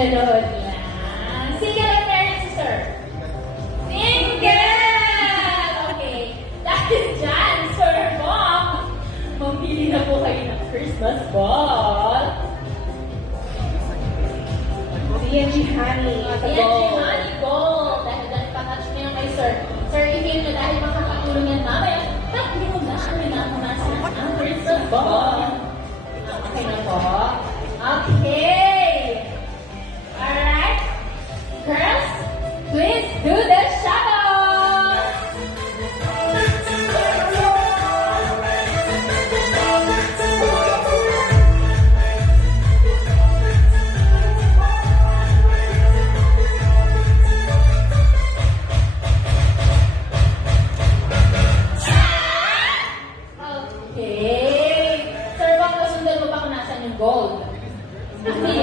nanonood niya. Single ang parents si sir? Single! Okay. Dahil dyan, Sir Bob, mamili na po kayo ng Christmas ball. DMG Honey. DMG Honey Gold. Dahil dahil pakatch niya kay Sir. Sir, i-mail na dahil makakatulong yan mamaya. Bakit mo na kami na ang Christmas ball? Okay na po. Okay. argola.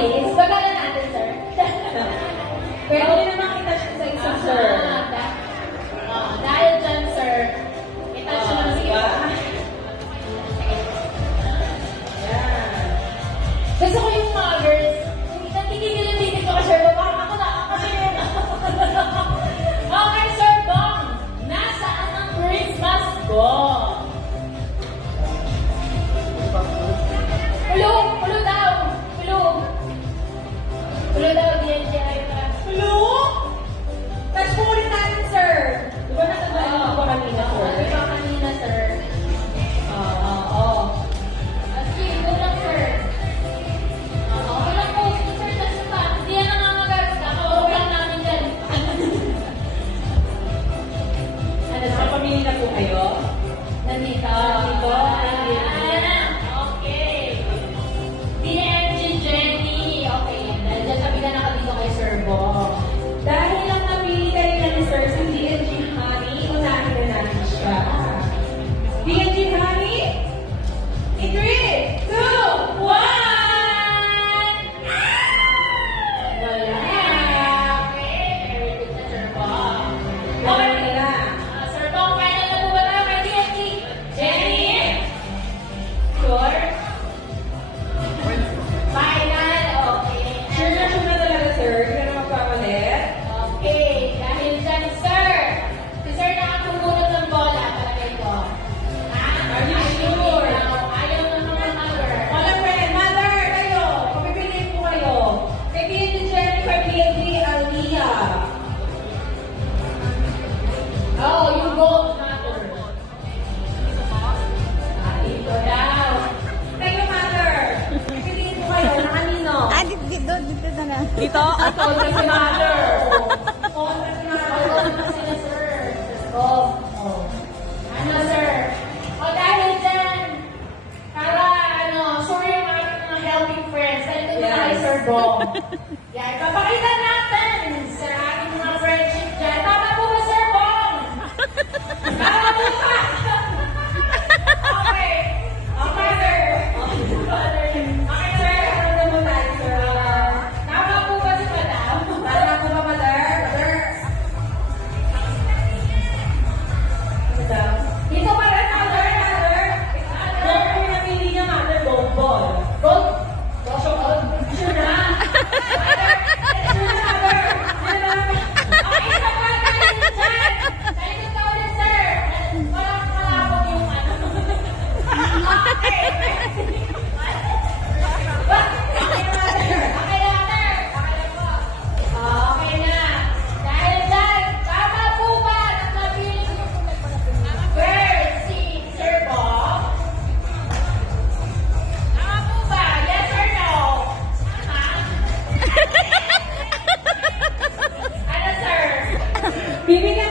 na. Dito, at all does matter. All does matter. All does matter, sir. Oh, oh. Ano, sir? O oh, dahil dyan, para, ano, sorry yung mga healthy friends. Dahil ito yes. tayo, sir, Bong. Yan, papakita Viven